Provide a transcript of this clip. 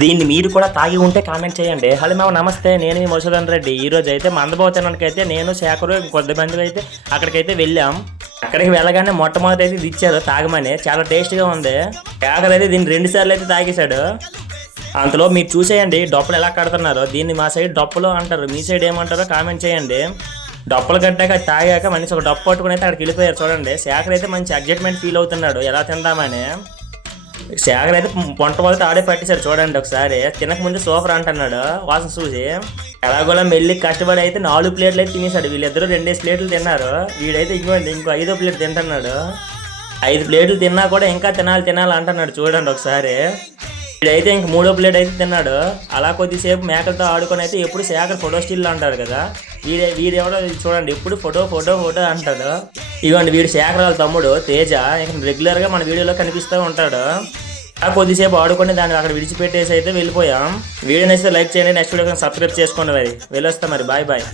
దీన్ని మీరు కూడా తాగి ఉంటే కామెంట్ చేయండి. హలో మేము నమస్తే, నేను మీ మధుసూదన్ రెడ్డి. ఈరోజు అయితే మందభోజనానికి అయితే నేను శేఖరు కొద్దిమంది అయితే అక్కడికైతే వెళ్ళాం. అక్కడికి వెళ్ళగానే మొట్టమొదటి అయితే ఇది ఇచ్చారు తాగమని, చాలా టేస్ట్గా ఉంది. శేఖర్ అయితే దీన్ని 2 సార్లు అయితే తాగేశాడు. అంతలో మీరు చూసేయండి డొప్పలు ఎలా కడుతున్నారో. దీన్ని మా సైడ్ డొప్పలు అంటారు, మీ సైడ్ ఏమంటారో కామెంట్ చేయండి. డొప్పలు కట్టాక తాగాక మనిషి ఒక డొప్ప పట్టుకుని అయితే అక్కడికి వెళ్ళిపోయారు. చూడండి శేఖర్ అయితే మంచి ఎగ్జైట్మెంట్ ఫీల్ అవుతున్నాడు ఎలా తిందామని. శేఖర్ అయితే పొంట మొదట ఆడే పట్టేశాడు. చూడండి ఒకసారి తినక ముందు సూపర్ అంటున్నాడు వాసన చూసి. ఎలాగోలా మెల్లి కష్టపడి అయితే 4 ప్లేట్లు అయితే తినేశాడు. వీళ్ళిద్దరూ 2 ప్లేట్లు తిన్నారు. వీడైతే ఇంకో 5వ ప్లేట్ తింటున్నాడు. 5 ప్లేట్లు తిన్నా కూడా ఇంకా తినాలి అంటున్నాడు. చూడండి ఒకసారి వీడైతే ఇంక 3వ ప్లేట్ అయితే తిన్నాడు. అలా కొద్దిసేపు మేకలతో ఆడుకొని అయితే ఎప్పుడు శేఖర్ ఫోటో స్టిల్ అంటారు కదా, వీడెవడో చూడండి ఎప్పుడు ఫోటో అంటాడు. ఇవ్వండి వీడు శేఖర్ వాళ్ళ తమ్ముడు తేజ. ఇక రెగ్యులర్గా మన వీడియోలో కనిపిస్తూ ఉంటాడు. కొద్దిసేపు ఆడుకొని దాన్ని అక్కడ విడిచిపెట్టేసి అయితే వెళ్ళిపోయాం. వీడియోని అయితే లైక్ చేయండి, నెక్స్ట్ వీడియో సబ్స్క్రైబ్ చేసుకోండి. మరి వెళ్ళొస్తాం, మరి బాయ్.